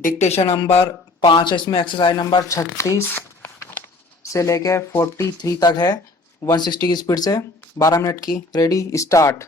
Dictation number 5 इसमें exercise number 36 से लेके 43 तक है। 160 की स्पीड से 12 मिनट की। Ready start.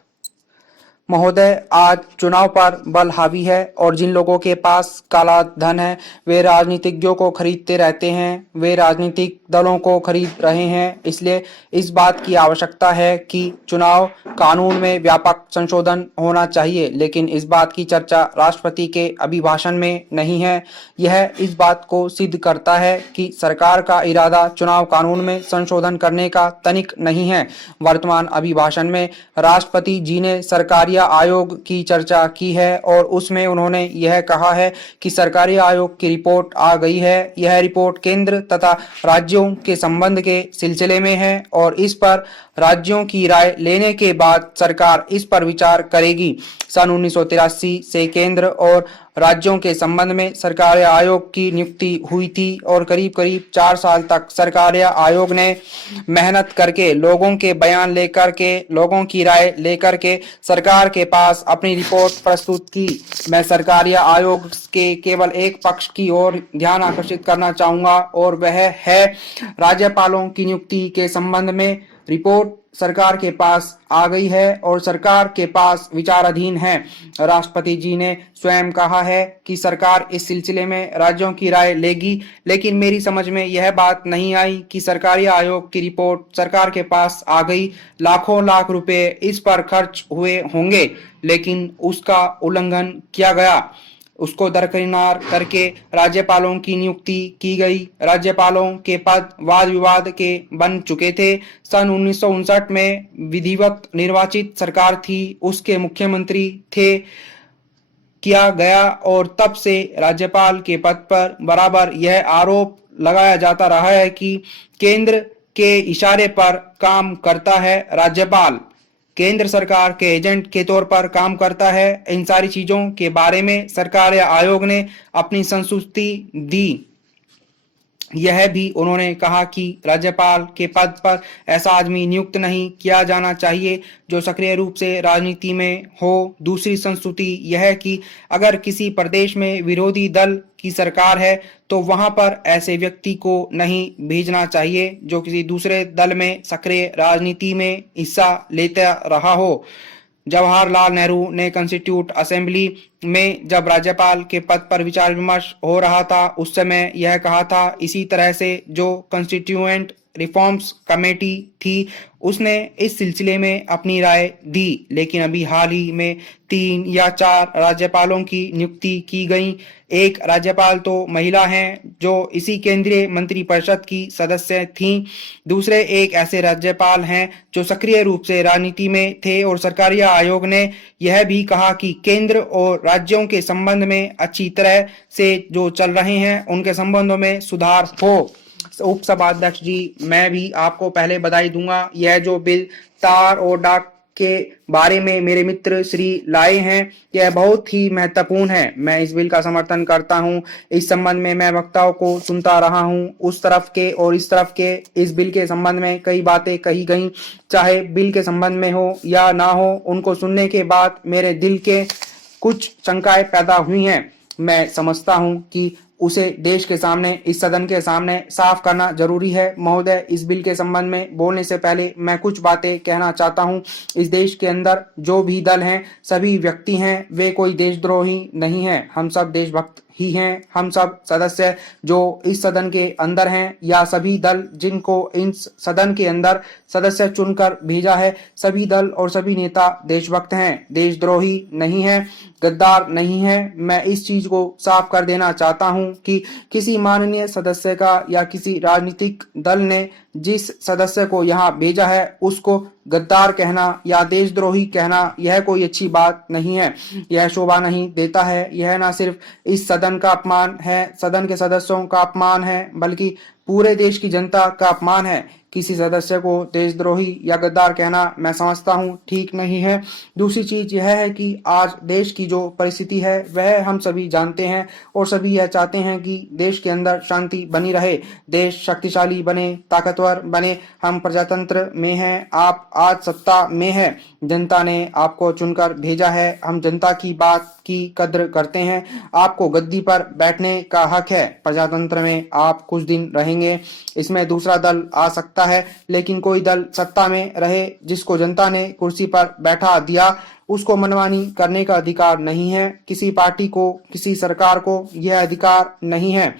महोदय, आज चुनाव पर बल हावी है और जिन लोगों के पास काला धन है वे राजनीतिज्ञों को खरीदते रहते हैं। वे राजनीतिक दलों को खरीद रहे हैं। इसलिए इस बात की आवश्यकता है कि चुनाव कानून में व्यापक संशोधन होना चाहिए, लेकिन इस बात की चर्चा राष्ट्रपति के अभिभाषण में नहीं है। यह इस बात को सिद्ध करता है कि सरकार का इरादा चुनाव कानून में संशोधन करने का तनिक नहीं है। वर्तमान अभिभाषण में राष्ट्रपति जी ने सरकारी आयोग की चर्चा की है और उसमें उन्होंने यह कहा है कि सरकारी आयोग की रिपोर्ट आ गई है। यह रिपोर्ट केंद्र तथा राज्यों के संबंध के सिलसिले में है और इस पर राज्यों की राय लेने के बाद सरकार इस पर विचार करेगी। सन 1983 से केंद्र और राज्यों के संबंध में सरकारी आयोग की नियुक्ति हुई थी और करीब करीब 4 साल तक सरकारी आयोग ने मेहनत करके, लोगों के बयान लेकर के, लोगों की राय लेकर के सरकार के पास अपनी रिपोर्ट प्रस्तुत की। मैं सरकारी आयोग के केवल एक पक्ष की ओर ध्यान आकर्षित करना चाहूंगा और वह है राज्यपालों की नियुक्ति के संबंध में। रिपोर्ट सरकार के पास आ गई है और सरकार के पास विचाराधीन है। राष्ट्रपति जी ने स्वयं कहा है कि सरकार इस सिलसिले में राज्यों की राय लेगी, लेकिन मेरी समझ में यह बात नहीं आई कि सरकारी आयोग की रिपोर्ट सरकार के पास आ गई। लाखों लाख रुपए इस पर खर्च हुए होंगे, लेकिन उसका उल्लंघन किया गया। उसको दरकिनार करके राज्यपालों की नियुक्ति की गई। राज्यपालों के पद वाद विवाद के बन चुके थे। सन 1959 में विधिवत निर्वाचित सरकार थी, उसके मुख्यमंत्री थे किया गया और तब से राज्यपाल के पद पर बराबर यह आरोप लगाया जाता रहा है कि केंद्र के इशारे पर काम करता है राज्यपाल, केंद्र सरकार के एजेंट के तौर पर काम करता है। इन सारी चीजों के बारे में सरकार या आयोग ने अपनी संस्तुति दी। यह भी उन्होंने कहा कि राज्यपाल के पद पर ऐसा आदमी नियुक्त नहीं किया जाना चाहिए जो सक्रिय रूप से राजनीति में हो। दूसरी संस्तुति यह कि अगर किसी प्रदेश में विरोधी दल की सरकार है तो वहां पर ऐसे व्यक्ति को नहीं भेजना चाहिए जो किसी दूसरे दल में सक्रिय राजनीति में हिस्सा लेता रहा हो। जवाहरलाल नेहरू ने कॉन्स्टिट्यूट असेंबली में जब राज्यपाल के पद पर विचार विमर्श हो रहा था उस समय यह कहा था। इसी तरह से जो कॉन्स्टिट्यूएंट रिफॉर्म्स कमेटी थी उसने इस सिलसिले में अपनी राय दी, लेकिन अभी हाल ही में 3 या 4 राज्यपालों की नियुक्ति की गई। एक राज्यपाल तो महिला हैं जो इसी केंद्रीय मंत्रिपरिषद की सदस्य थीं। दूसरे एक ऐसे राज्यपाल हैं जो सक्रिय रूप से राजनीति में थे और सरकारी आयोग ने यह भी कहा कि केंद्र और राज्यों के संबंध में अच्छी तरह से जो चल रहे हैं उनके संबंधों में सुधार हो। उपसभाध्यक्ष जी, मैं भी आपको पहले बधाई दूंगा। यह जो बिल तार और डाक के बारे में मेरे मित्र श्री लाए हैं यह बहुत ही महत्वपूर्ण है। मैं इस बिल का समर्थन करता हूं। इस संबंध में मैं वक्ताओं को सुनता रहा हूं। उस तरफ के और इस तरफ के इस बिल के संबंध में कई बातें कही गई, चाहे बिल के संबंध में हो या ना हो। उनको सुनने के बाद मेरे दिल के कुछ शंकाएं पैदा हुई हैं। मैं समझता हूं कि उसे देश के सामने, इस सदन के सामने साफ करना जरूरी है। महोदय, इस बिल के संबंध में बोलने से पहले मैं कुछ बातें कहना चाहता हूं। इस देश के अंदर जो भी दल हैं सभी व्यक्ति हैं, वे कोई देशद्रोही नहीं हैं। हम सब देशभक्त ही हैं। हम सब सदस्य जो इस सदन के अंदर हैं या सभी दल जिनको इस सदन के अंदर सदस्य चुनकर भेजा है, सभी दल और सभी नेता देशभक्त हैं, देशद्रोही नहीं है, गद्दार नहीं है। मैं इस चीज को साफ कर देना चाहता हूं कि किसी माननीय सदस्य का या किसी राजनीतिक दल ने जिस सदस्य को यहाँ भेजा है उसको गद्दार कहना या देशद्रोही कहना यह कोई अच्छी बात नहीं है। यह शोभा नहीं देता है। यह ना सिर्फ इस सदन का अपमान है, सदन के सदस्यों का अपमान है, बल्कि पूरे देश की जनता का अपमान है। किसी सदस्य को देशद्रोही या गद्दार कहना मैं समझता हूं ठीक नहीं है। दूसरी चीज यह है कि आज देश की जो परिस्थिति है वह हम सभी जानते हैं और सभी यह चाहते हैं कि देश के अंदर शांति बनी रहे, देश शक्तिशाली बने, ताकतवर बने। हम प्रजातंत्र में हैं, आप आज सत्ता में है, जनता ने आपको चुनकर भेजा है, हम जनता की बात की कद्र करते हैं। आपको गद्दी पर बैठने का हक है, प्रजातंत्र में आप कुछ दिन रहेंगे, इसमें दूसरा दल आ सकता है, लेकिन कोई दल सत्ता में रहे जिसको जनता ने कुर्सी पर बैठा दिया, उसको मनमानी करने का अधिकार नहीं है। किसी पार्टी को, किसी सरकार को यह अधिकार नहीं है,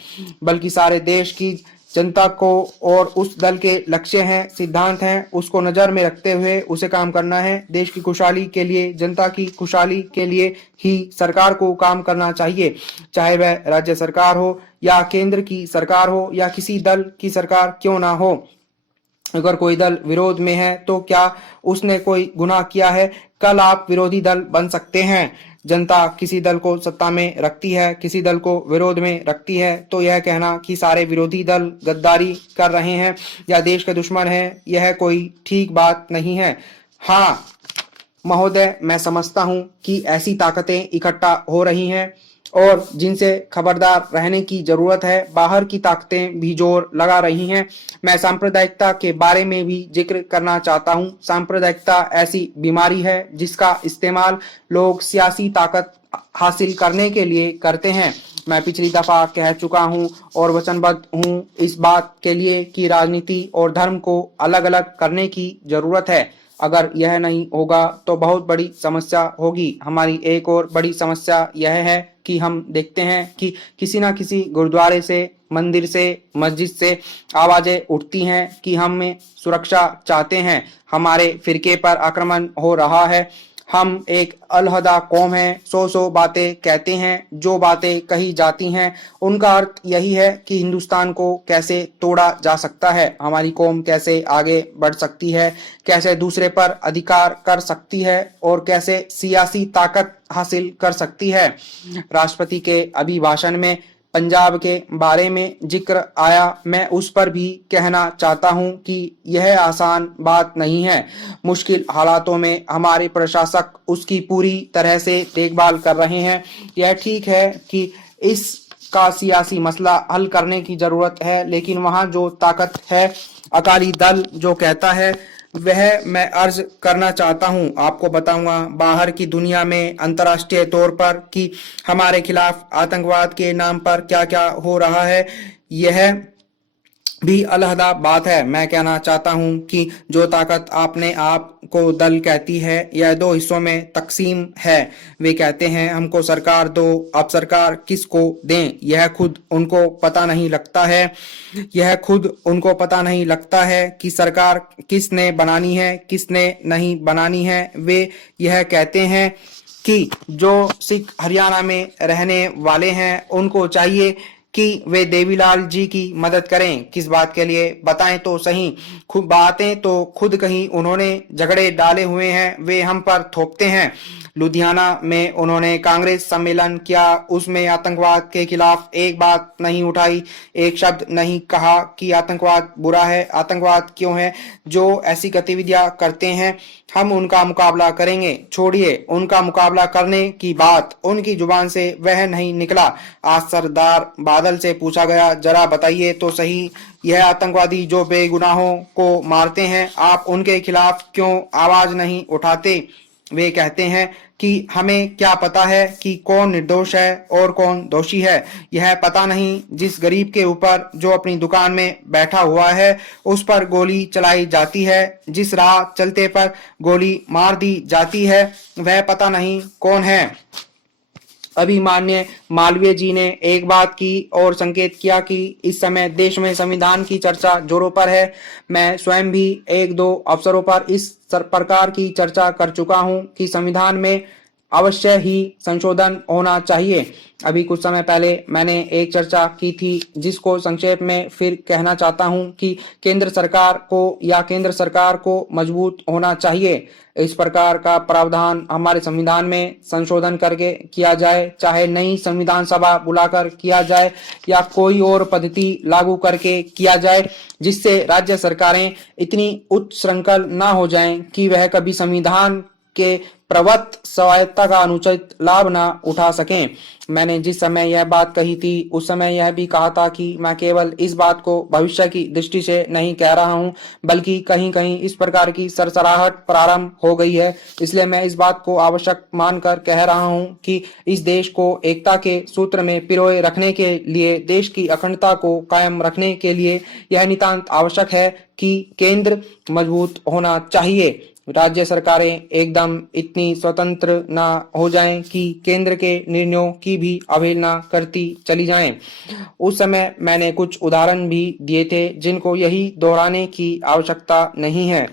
बल्कि सारे देश की जनता को और उस दल के लक्ष्य हैं, सिद्धांत हैं, उसको नजर में रखते हुए उसे काम करना है। देश की खुशहाली के लिए, जनता की खुशहाली के लिए ही सरकार को काम करना चाहिए, चाहे वह राज्य सरकार हो या केंद्र की सरकार हो या किसी दल की सरकार क्यों ना हो। अगर कोई दल विरोध में है तो क्या उसने कोई गुनाह किया है? कल आप विरोधी दल बन सकते हैं। जनता किसी दल को सत्ता में रखती है, किसी दल को विरोध में रखती है, तो यह कहना कि सारे विरोधी दल गद्दारी कर रहे हैं या देश के दुश्मन हैं, यह कोई ठीक बात नहीं है। हाँ महोदय, मैं समझता हूं कि ऐसी ताकतें इकट्ठा हो रही हैं और जिनसे खबरदार रहने की जरूरत है। बाहर की ताकतें भी जोर लगा रही हैं। मैं सांप्रदायिकता के बारे में भी जिक्र करना चाहता हूं। सांप्रदायिकता ऐसी बीमारी है जिसका इस्तेमाल लोग सियासी ताकत हासिल करने के लिए करते हैं। मैं पिछली दफा कह चुका हूं और वचनबद्ध हूं इस बात के लिए कि राजनीति और धर्म को अलग अलग करने की जरूरत है। अगर यह नहीं होगा तो बहुत बड़ी समस्या होगी। हमारी एक और बड़ी समस्या यह है कि हम देखते हैं कि किसी ना किसी गुरुद्वारे से, मंदिर से, मस्जिद से आवाजें उठती हैं कि हम सुरक्षा चाहते हैं, हमारे फिरके पर आक्रमण हो रहा है, हम एक अलहदा कौम है, सौ बातें कहते हैं। जो बातें कही जाती हैं उनका अर्थ यही है कि हिंदुस्तान को कैसे तोड़ा जा सकता है, हमारी कौम कैसे आगे बढ़ सकती है, कैसे दूसरे पर अधिकार कर सकती है और कैसे सियासी ताकत हासिल कर सकती है। राष्ट्रपति के अभिभाषण में पंजाब के बारे में जिक्र आया, मैं उस पर भी कहना चाहता हूं कि यह आसान बात नहीं है। मुश्किल हालातों में हमारे प्रशासक उसकी पूरी तरह से देखभाल कर रहे हैं। यह ठीक है कि इसका सियासी मसला हल करने की जरूरत है, लेकिन वहां जो ताकत है, अकाली दल जो कहता है, वह मैं अर्ज करना चाहता हूं, आपको बताऊंगा बाहर की दुनिया में, अंतर्राष्ट्रीय तौर पर कि हमारे खिलाफ आतंकवाद के नाम पर क्या क्या हो रहा है। यह भी अलहदा बात है। मैं कहना चाहता हूं कि जो ताकत आपने आप को दल कहती है, यह दो हिस्सों में तकसीम है। वे कहते हैं हमको सरकार दो, अब सरकार किसको दें यह खुद उनको पता नहीं लगता है। यह खुद उनको पता नहीं लगता है कि सरकार किसने बनानी है, किसने नहीं बनानी है। वे यह कहते हैं कि जो सिख हरियाणा में रहने वाले हैं उनको चाहिए कि वे देवीलाल जी की मदद करें। किस बात के लिए बताएं तो सही, खुद बातें तो खुद कहीं उन्होंने झगड़े डाले हुए हैं, वे हम पर थोपते हैं। लुधियाना में उन्होंने कांग्रेस सम्मेलन किया, उसमें आतंकवाद के खिलाफ एक बात नहीं उठाई, एक शब्द नहीं कहा कि आतंकवाद बुरा है, आतंकवाद क्यों है। जो ऐसी गतिविधियां करते हैं हम उनका मुकाबला करेंगे। छोड़िए उनका मुकाबला करने की बात, उनकी जुबान से वह नहीं निकला। आज सरदार बादल से पूछा गया, जरा बताइए तो सही, यह आतंकवादी जो बेगुनाहों को मारते हैं, आप उनके खिलाफ क्यों आवाज नहीं उठाते। वे कहते हैं कि हमें क्या पता है कि कौन निर्दोष है और कौन दोषी है। यह पता नहीं, जिस गरीब के ऊपर जो अपनी दुकान में बैठा हुआ है उस पर गोली चलाई जाती है, जिस राह चलते पर गोली मार दी जाती है, वह पता नहीं कौन है। अभी माननीय मालवीय जी ने एक बात की और संकेत किया कि इस समय देश में संविधान की चर्चा जोरों पर है। मैं स्वयं भी एक दो अवसरों पर इस प्रकार की चर्चा कर चुका हूं कि संविधान में अवश्य ही संशोधन होना चाहिए। अभी कुछ समय पहले मैंने एक चर्चा की थी, जिसको संक्षेप में फिर कहना चाहता हूं कि केंद्र सरकार को मजबूत होना चाहिए। इस प्रकार का प्रावधान हमारे संविधान में संशोधन करके किया जाए, चाहे नई संविधान सभा बुलाकर किया जाए या कोई और पद्धति लागू करके किया जाए, जिससे राज्य सरकारें इतनी उच्च श्रृंखल ना हो जाएं कि वह कभी संविधान के प्रवत स्वायत्ता का अनुचित लाभ ना उठा सकें। मैंने जिस समय यह बात कही थी, उस समय यह भी कहा था कि मैं केवल इस बात को भविष्य की दृष्टि से नहीं कह रहा हूं, बल्कि कहीं कहीं इस प्रकार की सरसराहट प्रारंभ हो गई है। इसलिए मैं इस बात को आवश्यक मानकर कह रहा हूं कि इस देश को एकता के सूत्र में पिरोए रखने के लिए, देश की अखंडता को कायम रखने के लिए यह नितांत आवश्यक है कि केंद्र मजबूत होना चाहिए। राज्य सरकारें एकदम इतनी स्वतंत्र ना हो जाएं कि केंद्र के निर्णयों की भी अवहेलना करती चली जाएं। उस समय मैंने कुछ उदाहरण भी दिए थे, जिनको यही दोहराने की आवश्यकता नहीं है।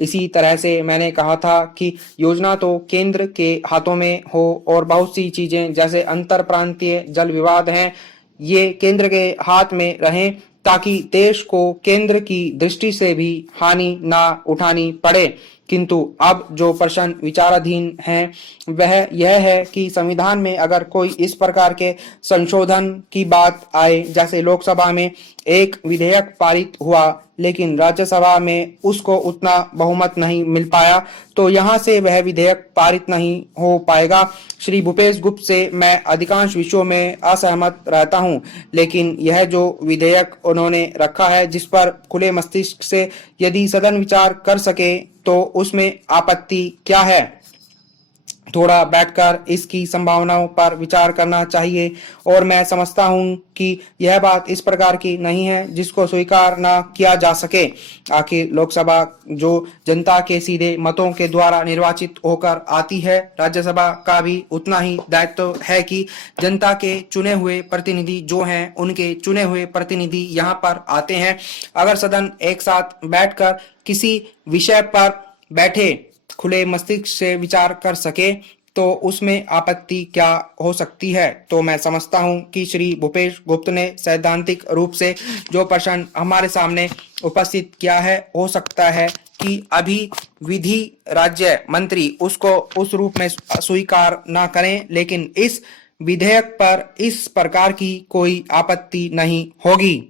इसी तरह से मैंने कहा था कि योजना तो केंद्र के हाथों में हो, और बहुत सी चीजें जैसे अंतर प्रांतीय जल विवाद हैं, ये केंद्र के हाथ में रहें, ताकि देश को केंद्र की दृष्टि से भी हानि ना उठानी पड़े। किंतु अब जो प्रश्न विचाराधीन है वह यह है कि संविधान में अगर कोई इस प्रकार के संशोधन की बात आए, जैसे लोकसभा में एक विधेयक पारित हुआ लेकिन राज्यसभा में उसको उतना बहुमत नहीं मिल पाया, तो यहाँ से वह विधेयक पारित नहीं हो पाएगा। श्री भूपेश गुप्त से मैं अधिकांश विषयों में असहमत रहता हूँ, लेकिन यह जो विधेयक उन्होंने रखा है, जिस पर खुले मस्तिष्क से यदि सदन विचार कर सके, तो उसमें आपत्ति क्या है। थोड़ा बैठकर इसकी संभावनाओं पर विचार करना चाहिए, और मैं समझता हूं कि यह बात इस प्रकार की नहीं है जिसको स्वीकार ना किया जा सके। आखिर लोकसभा जो जनता के सीधे मतों के द्वारा निर्वाचित होकर आती है, राज्यसभा का भी उतना ही दायित्व है कि जनता के चुने हुए प्रतिनिधि जो हैं, उनके चुने हुए प्रतिनिधि यहाँ पर आते हैं। अगर सदन एक साथ बैठकर किसी विषय पर बैठे खुले मस्तिष्क से विचार कर सके, तो उसमें आपत्ति क्या हो सकती है। तो मैं समझता हूं कि श्री भूपेश गुप्त ने सैद्धांतिक रूप से जो प्रश्न हमारे सामने उपस्थित किया है, हो सकता है कि अभी विधि राज्य मंत्री उसको उस रूप में स्वीकार ना करें, लेकिन इस विधेयक पर इस प्रकार की कोई आपत्ति नहीं होगी।